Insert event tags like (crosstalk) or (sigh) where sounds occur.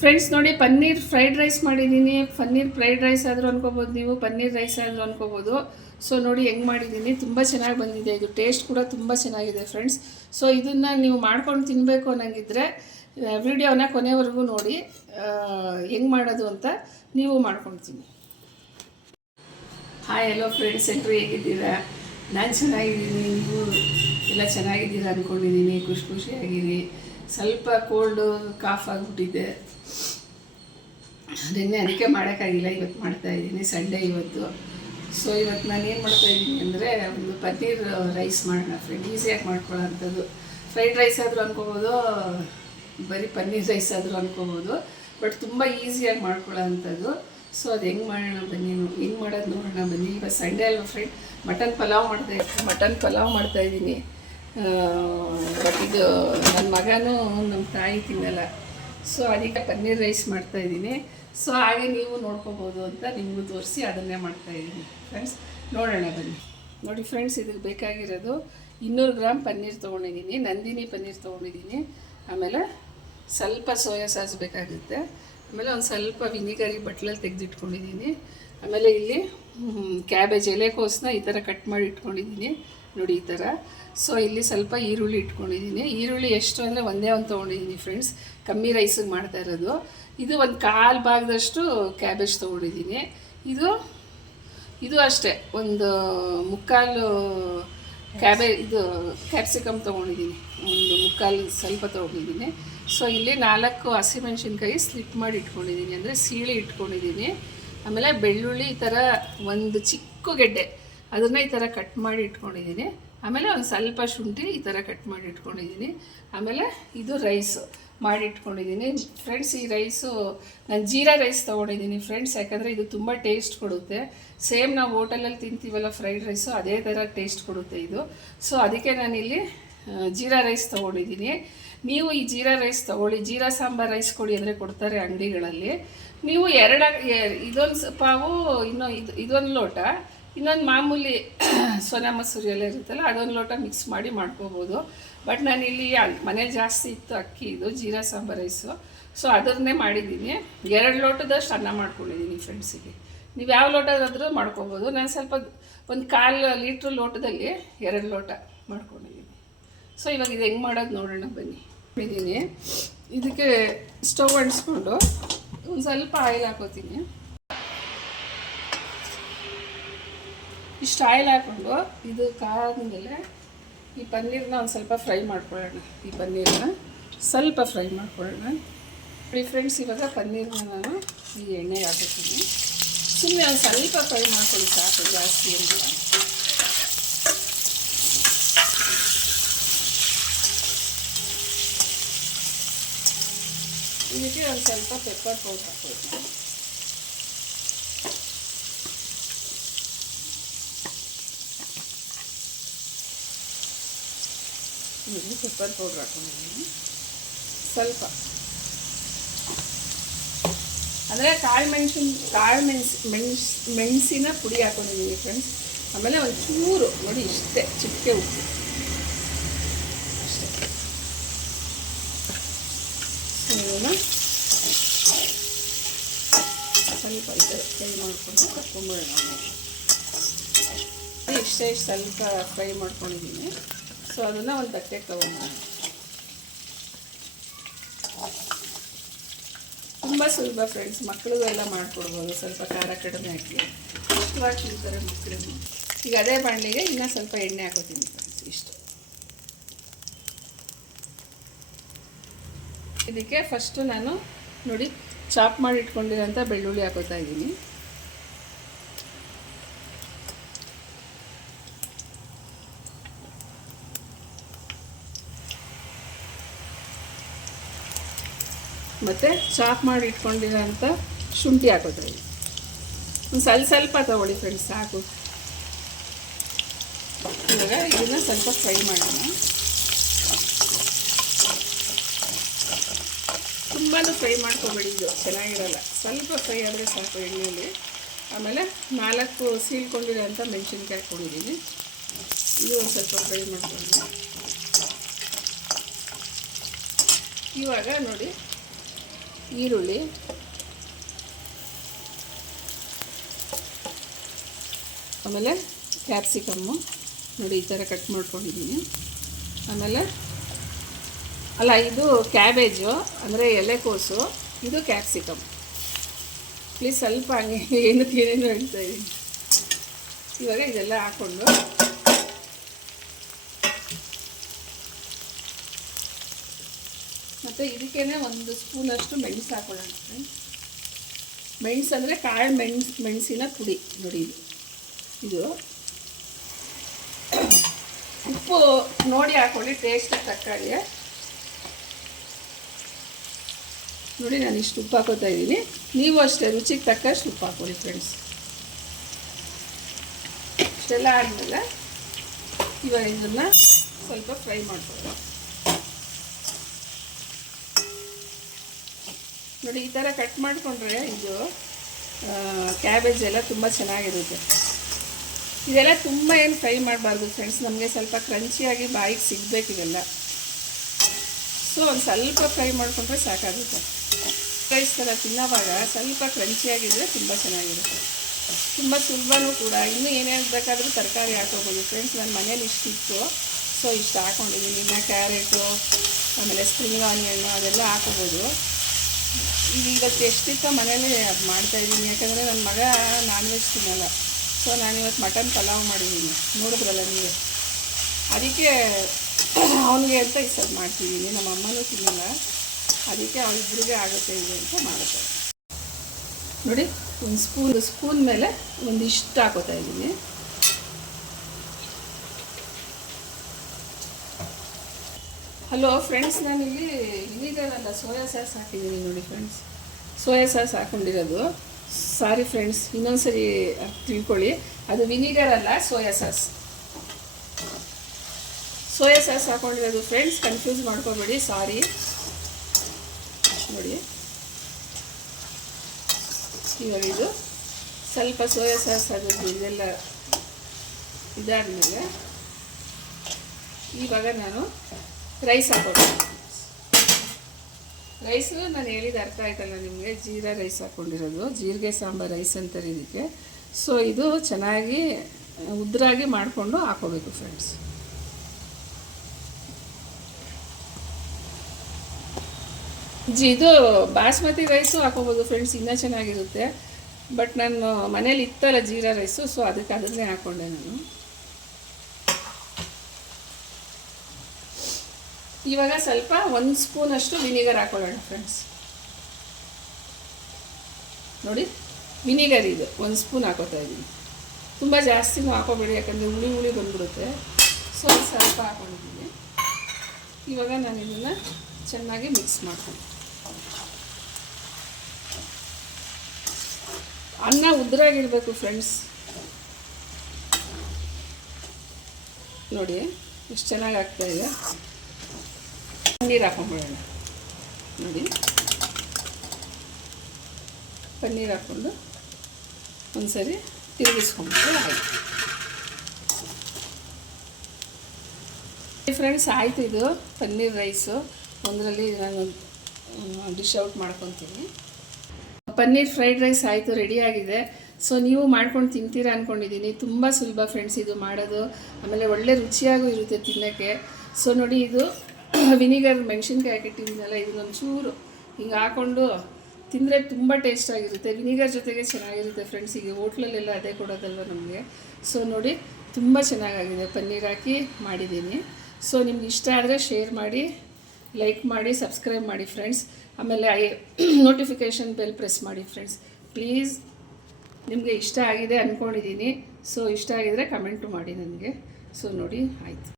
Friends ನೋಡಿ, paneer fried rice ಮಾಡಿದ್ದೀನಿ. Paneer fried rice ಆದರೂ ಅನ್ಕೋಬೋದು ನೀವು, ಪನ್ನೀರ್ ರೈಸ್ ಆದರೂ ಅನ್ಕೋಬೋದು. ಸೊ ನೋಡಿ, ಹೆಂಗೆ ಮಾಡಿದ್ದೀನಿ. ತುಂಬ ಚೆನ್ನಾಗಿ ಬಂದಿದೆ. ಇದು ಟೇಸ್ಟ್ ಕೂಡ ತುಂಬ ಚೆನ್ನಾಗಿದೆ ಫ್ರೆಂಡ್ಸ್ ಸೊ ಇದನ್ನು ನೀವು ಮಾಡ್ಕೊಂಡು ತಿನ್ನಬೇಕು ಅನ್ನಂಗಿದ್ರೆ ವಿಡಿಯೋನ ಕೊನೆವರೆಗೂ ನೋಡಿ. ಹೆಂಗೆ ಮಾಡೋದು ಅಂತ ನೀವು ಮಾಡ್ಕೊಂಡು ತಿನ್ನಿ. ಹಾಯ್ ಹಲೋ ಫ್ರೆಂಡ್ಸ್ ಎಲ್ಲರೂ ಹೇಗಿದ್ದೀರಾ? ನಾನು ಚೆನ್ನಾಗಿದ್ದೀನಿ. ನೀವು ಎಲ್ಲ ಚೆನ್ನಾಗಿದ್ದೀರಾ ಅಂದ್ಕೊಂಡಿದ್ದೀನಿ ಖುಷಿ ಖುಷಿಯಾಗಿರಿ ಸ್ವಲ್ಪ ಕೋಲ್ಡು ಕಾಫ್ ಆಗಿಬಿಟ್ಟಿದೆ. ಅದನ್ನೇ ಅದಕ್ಕೆ ಮಾಡೋಕ್ಕಾಗಿಲ್ಲ, ಇವತ್ತು ಮಾಡ್ತಾ ಇದ್ದೀನಿ ಸಂಡೇ ಇವತ್ತು. ಸೊ ಇವತ್ತು ನಾನು ಏನು ಮಾಡ್ತಾ ಇದ್ದೀನಿ ಅಂದರೆ, ಒಂದು ಪನ್ನೀರ್ ರೈಸ್ ಮಾಡೋಣ ಫ್ರೆಂಡ್ ಈಸಿಯಾಗಿ ಮಾಡ್ಕೊಳ್ಳೋಂಥದ್ದು ಫ್ರೈಡ್ ರೈಸ್ ಆದರೂ ಅನ್ಕೋಬೋದು, ಬರೀ ಪನ್ನೀರ್ ರೈಸ್ ಆದರೂ ಅನ್ಕೋಬೋದು ಬಟ್ ತುಂಬ ಈಸಿಯಾಗಿ ಮಾಡ್ಕೊಳ್ಳೋ ಅಂಥದ್ದು. ಸೊ ಅದು ಹೆಂಗೆ ಮಾಡೋಣ ಬನ್ನಿ ಹೆಂಗೆ ಮಾಡೋದು ನೋಡೋಣ ಬನ್ನಿ. ಇವತ್ತು ಸಂಡೇ ಅಲ್ವಾ ಫ್ರೆಂಡ್ ಮಟನ್ ಪಲಾವ್ ಮಾಡ್ತಾ ಇದ್ದೀನಿ ಮಟನ್ ಪಲಾವ್ ಮಾಡ್ತಾ ಇದ್ದೀನಿ. ಬಟ್ ಇದು ನನ್ನ ಮಗನೂ ನಮ್ಮ ತಾಯಿ ತಿನ್ನಲ್ಲ. ಸೊ ಅದಕ್ಕೆ ಪನ್ನೀರ್ ರೈಸ್ ಮಾಡ್ತಾ ಇದ್ದೀನಿ. ಸೊ ಹಾಗೆ ನೀವು ನೋಡ್ಕೋಬೋದು ಅಂತ ನಿಮಗೂ ತೋರಿಸಿ ಅದನ್ನೇ ಮಾಡ್ತಾ ಇದ್ದೀನಿ. ಫ್ರೆಂಡ್ಸ್ ನೋಡೋಣ ಬನ್ನಿ. ನೋಡಿ ಫ್ರೆಂಡ್ಸ್ ಇದಕ್ಕೆ ಬೇಕಾಗಿರೋದು ಇನ್ನೂರು ಗ್ರಾಮ್ ಪನ್ನೀರ್ ತೊಗೊಂಡಿದ್ದೀನಿ. ನಂದಿನಿ ಪನ್ನೀರ್ ತೊಗೊಂಡಿದ್ದೀನಿ. ಆಮೇಲೆ ಸ್ವಲ್ಪ ಸೋಯಾ ಸಾಸ್ ಬೇಕಾಗುತ್ತೆ. ಆಮೇಲೆ ಒಂದು ಸ್ವಲ್ಪ ವಿನಿಗರಿ ಬಟ್ಲಲ್ಲಿ ತೆಗೆದಿಟ್ಕೊಂಡಿದ್ದೀನಿ. ಆಮೇಲೆ ಇಲ್ಲಿ ಕ್ಯಾಬೇಜ್ ಎಲೆಕೋಸನ್ನ ಈ ಥರ ಕಟ್ ಮಾಡಿ ಇಟ್ಕೊಂಡಿದ್ದೀನಿ. ನೋಡಿ ಈ ಥರ ಸೊ ಇಲ್ಲಿ ಸ್ವಲ್ಪ ಈರುಳ್ಳಿ ಇಟ್ಕೊಂಡಿದ್ದೀನಿ. ಈರುಳ್ಳಿ ಎಷ್ಟು ಅಂದರೆ ಒಂದೇ ಒಂದು ತೊಗೊಂಡಿದ್ದೀನಿ ಫ್ರೆಂಡ್ಸ್ ಕಮ್ಮಿ ರೈಸಿಗೆ ಮಾಡ್ತಾ ಇರೋದು. ಇದು ಒಂದು ಕಾಲು ಭಾಗದಷ್ಟು ಕ್ಯಾಬೇಜ್ ತೊಗೊಂಡಿದ್ದೀನಿ. ಇದು ಇದು ಅಷ್ಟೇ. ಒಂದು ಮುಕ್ಕಾಲು ಕ್ಯಾಬೇ ಇದು ಕ್ಯಾಪ್ಸಿಕಮ್ ತೊಗೊಂಡಿದ್ದೀನಿ. ಒಂದು ಮುಕ್ಕಾಲು ಸ್ವಲ್ಪ ತೊಗೊಂಡಿದ್ದೀನಿ. ಸೊ ಇಲ್ಲಿ ನಾಲ್ಕು ಹಸಿಮೆಣ್ಸಿನ್ಕಾಯಿ ಸ್ಲಿಪ್ ಮಾಡಿ ಇಟ್ಕೊಂಡಿದ್ದೀನಿ. ಅಂದರೆ ಸೀಳಿ ಇಟ್ಕೊಂಡಿದ್ದೀನಿ. ಆಮೇಲೆ ಬೆಳ್ಳುಳ್ಳಿ ಈ ಥರ ಒಂದು ಚಿಕ್ಕ ಗೆಡ್ಡೆ. ಅದನ್ನು ಈ ಥರ ಕಟ್ ಮಾಡಿ ಇಟ್ಕೊಂಡಿದ್ದೀನಿ ಆಮೇಲೆ ಒಂದು ಸ್ವಲ್ಪ ಶುಂಠಿ ಈ ಥರ ಕಟ್ ಮಾಡಿ ಇಟ್ಕೊಂಡಿದ್ದೀನಿ ಆಮೇಲೆ ಇದು ರೈಸು ಮಾಡಿ ಇಟ್ಕೊಂಡಿದ್ದೀನಿ ಫ್ರೆಂಡ್ಸ್ ಈ ರೈಸು ನಾನು ಜೀರಾ ರೈಸ್ ತೊಗೊಂಡಿದ್ದೀನಿ ಫ್ರೆಂಡ್ಸ್ ಯಾಕಂದರೆ ಇದು ತುಂಬ ಟೇಸ್ಟ್ ಕೊಡುತ್ತೆ. ಸೇಮ್ ನಾವು ಹೋಟೆಲಲ್ಲಿ ತಿಂತೀವಲ್ಲ ಫ್ರೈಡ್ ರೈಸು ಅದೇ ಥರ ಟೇಸ್ಟ್ ಕೊಡುತ್ತೆ ಇದು. ಸೊ ಅದಕ್ಕೆ ನಾನಿಲ್ಲಿ ಜೀರಾ ರೈಸ್ ತೊಗೊಂಡಿದ್ದೀನಿ ನೀವು ಈ ಜೀರಾ ರೈಸ್ ತೊಗೊಳ್ಳಿ. ಜೀರಾ ಸಾಂಬಾರ್ ರೈಸ್ ಕೊಡಿ ಅಂದರೆ ಕೊಡ್ತಾರೆ ಅಂಗಡಿಗಳಲ್ಲಿ. ನೀವು ಎರಡು ಇದೊಂದು ಪಾವು, ಇನ್ನೂ, ಇದು, ಇದೊಂದು ಲೋಟ. ಇನ್ನೊಂದು ಮಾಮೂಲಿ (coughs) ಸೋನಾ ಮಸೂರಿ ಎಲ್ಲ ಇರುತ್ತಲ್ಲ, ಅದೊಂದು ಲೋಟ ಮಿಕ್ಸ್ ಮಾಡಿ ಮಾಡ್ಕೋಬೋದು. ಬಟ್ ನಾನು ಇಲ್ಲಿ ಮನೆ ಜಾಸ್ತಿ ಇತ್ತು ಅಕ್ಕಿ ಇದು, ಜೀರಾ ಸಾಂಬಾರ್ ರೈಸು ಸೊ ಅದನ್ನೇ ಮಾಡಿದ್ದೀನಿ. ಎರಡು ಲೋಟದಷ್ಟು ಅನ್ನ ಮಾಡ್ಕೊಂಡಿದ್ದೀನಿ ಫ್ರೆಂಡ್ಸಿಗೆ ನೀವು ಯಾವ ಲೋಟದಾದರೂ ಮಾಡ್ಕೋಬೋದು. ನಾನು ಸ್ವಲ್ಪ ಒಂದು ಕಾಲು ಲೀಟ್ರ್ ಲೋಟದಲ್ಲಿ ಎರಡು ಲೋಟ ಮಾಡ್ಕೊಂಡಿದ್ದೀನಿ. ಸೊ ಇವಾಗ ಇದು ಹೆಂಗೆ ಮಾಡೋದು ನೋಡೋಣ ಬನ್ನಿ. ಇದೀನಿ ಇದಕ್ಕೆ ಸ್ಟವ್ ಅಂಟಿಸ್ಕೊಂಡು ಒಂದು ಸ್ವಲ್ಪ ಆಯಿಲ್ ಹಾಕೋತೀನಿ. ಇಷ್ಟು ಆಯಿಲ್ ಹಾಕ್ಕೊಂಡು ಇದು ಕಾದ್ಮೇಲೆ ಈ ಪನ್ನೀರನ್ನ ಒಂದು ಸ್ವಲ್ಪ ಫ್ರೈ ಮಾಡ್ಕೊಳ್ಳೋಣ. ಈ ಪನ್ನೀರನ್ನ ಸ್ವಲ್ಪ ಫ್ರೈ ಮಾಡ್ಕೊಳ್ಳೋಣ. ನೋಡಿ ಫ್ರೆಂಡ್ಸ್ ಇವಾಗ ಪನ್ನೀರನ್ನ ನಾನು ಈ ಎಣ್ಣೆಗೆ ಹಾಕೋತೀನಿ ಸುಮ್ಮನೆ ಒಂದು ಸ್ವಲ್ಪ ಫ್ರೈ ಮಾಡ್ಕೊಳ್ಳಿ ಸಾಕು ಜಾಸ್ತಿ ಏನಿಲ್ಲ ಇದಕ್ಕೆ ಒಂದು ಸ್ವಲ್ಪ ಪೆಪ್ಪರ್ ಪೌಡ್ರ್ ಹಾಕೋದು ಇಲ್ಲಿ ಪೆಪ್ಪರ್ ಪೌಡ್ರ್ ಹಾಕೊಂಡಿದ್ದೀನಿ ಸ್ವಲ್ಪ ಅಂದರೆ ಕಾಳು ಮೆಣಸಿನ ಕಾಳು ಮೆಣಸು ಮೆಣಸು ಮೆಣಸಿನ ಪುಡಿ ಹಾಕೊಂಡಿದ್ದೀನಿ ಫ್ರೆಂಡ್ಸ್ ಆಮೇಲೆ ಒಂದು ಚೂರು ನೋಡಿ ಇಷ್ಟೇ ಚಿಟ್ಟೆ ಉಪ್ಪು ಅಷ್ಟೇ ಸೊ ಇದನ್ನು ಸ್ವಲ್ಪ ಥರ ಫ್ರೈ ಮಾಡಿಕೊಂಡು ಕರ್ಕೊಂಬಿಡೋಣ ಇಷ್ಟೇ, ಇಷ್ಟು, ಸ್ವಲ್ಪ ಫ್ರೈ ಮಾಡ್ಕೊಂಡಿದ್ದೀನಿ. ಸೊ ಅದನ್ನು ಒಂದು ತಟ್ಟೆಗೆ ತಗೊಂಡು ತುಂಬ ಸುಲಭ ಫ್ರೆಂಡ್ಸ್ ಮಕ್ಕಳಿಗೂ ಎಲ್ಲ ಮಾಡಿಕೊಡ್ಬೋದು. ಸ್ವಲ್ಪ ಖಾರ ಕಡಿಮೆ ಹಾಕಿ. ಇಷ್ಟವಾಗಿ ತಿಂತಾರೆ ಮಕ್ಕಳಿಗೆ ಈಗ ಅದೇ ಬಾಣಲಿಗೆ ಇನ್ನೂ ಸ್ವಲ್ಪ ಎಣ್ಣೆ ಹಾಕೋತೀನಿ ಫ್ರೆಂಡ್ಸ್ ಇಷ್ಟು. ಇದಕ್ಕೆ ಫಸ್ಟು ನಾನು ನೋಡಿ ಚಾಪ್ ಮಾಡಿ ಇಟ್ಕೊಂಡಿರೋಂಥ ಬೆಳ್ಳುಳ್ಳಿ ಹಾಕೋತಾ ಇದ್ದೀನಿ. ಮತ್ತು ಚಾಪ್ ಮಾಡಿ ಇಟ್ಕೊಂಡಿರೋಂಥ ಶುಂಠಿ ಹಾಕೋತಾ ಇದ್ದೀನಿ. ಒಂದು ಸ್ವಲ್ಪ ಸ್ವಲ್ಪ ತಗೊಳ್ಳಿ ಫ್ರೆಂಡ್ಸ್ ಸಾಕು. ಇವಾಗ ಇದನ್ನು ಸ್ವಲ್ಪ ಫ್ರೈ ಮಾಡೋಣ. ತುಂಬಾ ಫ್ರೈ ಮಾಡ್ಕೊಬೇಡಿ. ಇದು ಚೆನ್ನಾಗಿರಲ್ಲ. ಸ್ವಲ್ಪ ಫ್ರೈ ಆದರೆ ಸ್ವಲ್ಪ ಎಣ್ಣೆಯಲ್ಲಿ ಆಮೇಲೆ ನಾಲ್ಕು ಸೀಳ್ಕೊಂಡಿರೋಂಥ ಮೆಣಸಿನ್ಕಾಯಿ ಹಾಕ್ಕೊಂಡಿದ್ದೀನಿ. ಇದು ಒಂದು ಸ್ವಲ್ಪ ಫ್ರೈ ಮಾಡ್ಕೊಂಡು ಇವಾಗ ನೋಡಿ, ಈರುಳ್ಳಿ. ಆಮೇಲೆ ಕ್ಯಾಪ್ಸಿಕಮ್ಮು. ನೋಡಿ ಈ ಥರ ಕಟ್ ಮಾಡ್ಕೊಂಡಿದ್ದೀನಿ. ಆಮೇಲೆ ಅಲ್ಲ, ಇದು ಕ್ಯಾಬೇಜು ಅಂದರೆ ಎಲೆಕೋಸು, ಇದು ಕ್ಯಾಪ್ಸಿಕಮ್ ಪ್ಲೀಸ್ ಸ್ವಲ್ಪ ಹಂಗೆ ಏನು ಏನೇನು ಹೇಳ್ತಾ ಇದ್ದೀನಿ ಇವಾಗ ಇದೆಲ್ಲ ಹಾಕ್ಕೊಂಡು ಮತ್ತು ಇದಕ್ಕೇ ಒಂದು ಸ್ಪೂನಷ್ಟು ಮೆಣಸು ಹಾಕೊಳ್ಳೋಣ. ಮೆಣಸು ಅಂದರೆ ಕಾಳು ಮೆಣಸು, ಮೆಣಸಿನ ಪುಡಿ, ನೋಡಿ ಇದು. ಉಪ್ಪು ನೋಡಿ ಹಾಕೊಳ್ಳಿ ಟೇಸ್ಟ್ ತಕ್ಕಾಗೆ ನೋಡಿ, ನಾನು ಇಷ್ಟು ಉಪ್ಪು ಹಾಕೋತಾ ಇದ್ದೀನಿ. ನೀವು ಅಷ್ಟೇ, ರುಚಿಗೆ ತಕ್ಕಷ್ಟು ಉಪ್ಪು ಹಾಕೊಳ್ಳಿ ಫ್ರೆಂಡ್ಸ್ ಇಷ್ಟೆಲ್ಲ ಆದಮೇಲೆ ಇವಾಗ ಇದನ್ನು ಸ್ವಲ್ಪ ಫ್ರೈ ಮಾಡ್ಕೊಳ್ಳೋಣ. ನೋಡಿ, ಈ ಥರ ಕಟ್ ಮಾಡಿಕೊಂಡ್ರೆ ಇದು ಕ್ಯಾಬೇಜ್ ಎಲ್ಲ ತುಂಬ ಚೆನ್ನಾಗಿರುತ್ತೆ. ಇದೆಲ್ಲ ತುಂಬ ಏನು ಫ್ರೈ ಮಾಡಬಾರ್ದು ಫ್ರೆಂಡ್ಸ್ ನಮಗೆ ಸ್ವಲ್ಪ ಕ್ರಂಚಿಯಾಗಿ ಬಾಯಿಗೆ ಸಿಗಬೇಕಿದೆಲ್ಲ ಸೊ ಒಂದು ಸ್ವಲ್ಪ ಫ್ರೈ ಮಾಡಿಕೊಂಡ್ರೆ ಸಾಕಾಗುತ್ತೆ. ಥರ ತಿನ್ನೋವಾಗ ಸ್ವಲ್ಪ ಕ್ರಂಚಿಯಾಗಿದ್ದರೆ ತುಂಬ ಚೆನ್ನಾಗಿರುತ್ತೆ. ತುಂಬ ಸುಲಭನೂ ಕೂಡ. ಇನ್ನೂ ಏನೇನು ಬೇಕಾದರೂ ತರಕಾರಿ ಹಾಕೋಬೋದು. ಫ್ರೆಂಡ್ಸ್ ನನ್ನ ಮನೇಲಿ ಇಷ್ಟಿತ್ತು. ಸೊ ಇಷ್ಟು ಹಾಕೊಂಡಿದ್ದೀನಿ. ಇನ್ನು ಕ್ಯಾರೆಟು, ಆಮೇಲೆ ಸ್ಪ್ರಿಂಗ್ ಆನಿಯನ್ನು ಅದೆಲ್ಲ ಹಾಕೋಬೋದು. ಇವತ್ತು ಎಷ್ಟಿತ್ತೋ ಮನೇಲಿ ಅದು ಮಾಡ್ತಾಯಿದ್ದೀನಿ ಯಾಕಂದರೆ ನನ್ನ ಮಗ ನಾನ್ ವೆಜ್ ತಿನ್ನಲ್ಲ. ಸೊ ನಾನಿವತ್ತು ಮಟನ್ ಪಲಾವ್ ಮಾಡಿದ್ದೀನಿ. ನೋಡಿದ್ರಲ್ಲ ನೀವು? ಅದಕ್ಕೆ ಅವನಿಗೆ ಅಂತ ಇಷ್ಟೊಂದು ಮಾಡ್ತಿದ್ದೀನಿ. ನಮ್ಮ ಅಮ್ಮನೂ ತಿನ್ನಲ್ಲ. ಅದಕ್ಕೆ ಅವರಿಬ್ಬರಿಗೆ ಆಗುತ್ತೆ ಇದೆ ಅಂತ ಮಾಡುತ್ತೆ ನೋಡಿ, ಒಂದು ಸ್ಪೂನ್ ಸ್ಪೂನ್ ಮೇಲೆ ಒಂದಿಷ್ಟು ಹಾಕೋತಾ ಇದ್ದೀನಿ. ಹಲೋ ಫ್ರೆಂಡ್ಸ್ ನಾನಿಲ್ಲಿ ವಿನಿಗರ್ ಅಲ್ಲ ಸೋಯಾ ಸಾಸ್ ಹಾಕಿದ್ದೀನಿ ನೋಡಿ ಫ್ರೆಂಡ್ಸ್ ಸೋಯಾ ಸಾಸ್ ಹಾಕೊಂಡಿರೋದು. ಸಾರಿ ಫ್ರೆಂಡ್ಸ್ ಇನ್ನೊಂದ್ಸರಿ ತಿಳ್ಕೊಳ್ಳಿ. ಅದು ವಿನಿಗರ್ ಅಲ್ಲ, ಸೋಯಾ ಸಾಸ್. ಸೋಯಾ ಸಾಸ್ ಹಾಕೊಂಡಿರೋದು ಫ್ರೆಂಡ್ಸ್ ಕನ್ಫ್ಯೂಸ್ ಮಾಡ್ಕೋಬೇಡಿ ಸಾರಿ ನೋಡಿ. ಇವಾಗ ಇದು ಸ್ವಲ್ಪ ಸೋಯಾ ಸಾಸ್ ಆಗೋದು ಇದೆಲ್ಲ ಇದಾದಮೇಲೆ ಇವಾಗ ನಾನು ರೈಸ್ ಹಾಕೋತೀನಿ ರೈಸು ನಾನು ಹೇಳಿದ ಅರ್ಥ ಆಯ್ತಲ್ಲ ನಿಮಗೆ? ಜೀರಾ ರೈಸ್ ಹಾಕ್ಕೊಂಡಿರೋದು ಜೀರಿಗೆ ಸಾಂಬಾರು ರೈಸ್ ಅಂತಾರೆ ಇದಕ್ಕೆ ಸೊ ಇದು ಚೆನ್ನಾಗಿ ಉದ್ರಾಗಿ ಮಾಡಿಕೊಂಡು ಹಾಕೋಬೇಕು ಫ್ರೆಂಡ್ಸ್ ಜಿ, ಇದು ಬಾಸ್ಮತಿ ರೈಸು ಹಾಕೋಬೋದು ಫ್ರೆಂಡ್ಸ್ ಇನ್ನೂ ಚೆನ್ನಾಗಿರುತ್ತೆ. ಬಟ್ ನಾನು ಮನೇಲಿ ಇತ್ತಲ್ಲ ಜೀರಾ ರೈಸು ಸೊ ಅದಕ್ಕೆ ಅದನ್ನೇ ಹಾಕ್ಕೊಂಡೆ ನಾನು. ಇವಾಗ ಸ್ವಲ್ಪ ಒಂದು ಸ್ಪೂನಷ್ಟು ವಿನಿಗರ್ ಹಾಕೊಳ್ಳೋಣ ಫ್ರೆಂಡ್ಸ್ ನೋಡಿ ವಿನಿಗರ್ ಇದು, ಒಂದು ಸ್ಪೂನ್ ಹಾಕೋತಾ ಇದ್ದೀನಿ ತುಂಬ ಜಾಸ್ತಿನೂ ಹಾಕೋಬೇಡಿ, ಯಾಕಂದರೆ ಹುಳಿ ಹುಳಿ ಬಂದ್ಬಿಡುತ್ತೆ. ಸೊ ಸ್ವಲ್ಪ ಹಾಕೊಂಡಿದ್ದೀನಿ. ಇವಾಗ ನಾನು ಇದನ್ನು ಚೆನ್ನಾಗಿ ಮಿಕ್ಸ್ ಮಾಡ್ತೀನಿ ಅನ್ನ ಉದ್ರಾಗಿರಬೇಕು ಫ್ರೆಂಡ್ಸ್ ನೋಡಿ, ಎಷ್ಟು ಚೆನ್ನಾಗಿ ಆಗ್ತಾಯಿದೆ ಪನ್ನೀರ್ ಹಾಕೊಂಡ್ಬಿಡೋಣ. ನೋಡಿ. ಪನ್ನೀರ್ ಹಾಕ್ಕೊಂಡು ಒಂದ್ಸರಿ ತಿರುಗಿಸ್ಕೊಂಡ್ಬಿಟ್ಟು ಆಯಿತು. ಫ್ರೆಂಡ್ಸ್ ಆಯಿತು ಇದು ಪನ್ನೀರ್ ರೈಸು ಒಂದರಲ್ಲಿ ನಾನು ಡಿಶ್ ಔಟ್ ಮಾಡ್ಕೊತೀನಿ. ಪನ್ನೀರ್ ಫ್ರೈಡ್ ರೈಸ್ ಆಯಿತು ರೆಡಿಯಾಗಿದೆ ಸೊ ನೀವು ಮಾಡ್ಕೊಂಡು ತಿಂತೀರಾ ಅಂದ್ಕೊಂಡಿದ್ದೀನಿ ತುಂಬ ಸುಲಭ ಫ್ರೆಂಡ್ಸ್ ಇದು ಮಾಡೋದು. ಆಮೇಲೆ ಒಳ್ಳೆ ರುಚಿಯಾಗೂ ಇರುತ್ತೆ ತಿನ್ನೋಕ್ಕೆ. ಸೊ ನೋಡಿ ಇದು (clears throat) ವಿನಿಗರ್ ಮೆಣಸಿನ್ಕಾಯಿ ಹಾಕಿಟ್ಟಿದ್ದೀನಲ್ಲ ಇದನ್ನೊಂದು ಚೂರು ಹಿಂಗೆ ಹಾಕ್ಕೊಂಡು ತಿಂದರೆ ತುಂಬ ಟೇಸ್ಟ್ ಆಗಿರುತ್ತೆ. ವಿನಿಗರ್ ಜೊತೆಗೆ ಚೆನ್ನಾಗಿರುತ್ತೆ ಫ್ರೆಂಡ್ಸ್ ಈಗ ಹೋಟ್ಲಲ್ಲೆಲ್ಲ ಅದೇ ಕೊಡೋದಲ್ವ ನಮಗೆ? ಸೊ ನೋಡಿ ತುಂಬ ಚೆನ್ನಾಗಾಗಿದೆ. ಪನ್ನೀರ್ ಹಾಕಿ ಮಾಡಿದ್ದೀನಿ. ಸೊ ನಿಮ್ಗೆ ಇಷ್ಟ ಆದರೆ ಶೇರ್ ಮಾಡಿ. ಲೈಕ್ ಮಾಡಿ ಸಬ್ಸ್ಕ್ರೈಬ್ ಮಾಡಿ ಫ್ರೆಂಡ್ಸ್ ಆಮೇಲೆ ಐ ನೋಟಿಫಿಕೇಷನ್ ಬೆಲ್ ಪ್ರೆಸ್ ಮಾಡಿ ಫ್ರೆಂಡ್ಸ್ ಪ್ಲೀಸ್ ನಿಮಗೆ ಇಷ್ಟ ಆಗಿದೆ ಅಂದ್ಕೊಂಡಿದ್ದೀನಿ ಸೊ ಇಷ್ಟ ಆಗಿದರೆ ಕಮೆಂಟು ಮಾಡಿ ನನಗೆ. ಸೊ ನೋಡಿ, ಆಯಿತು.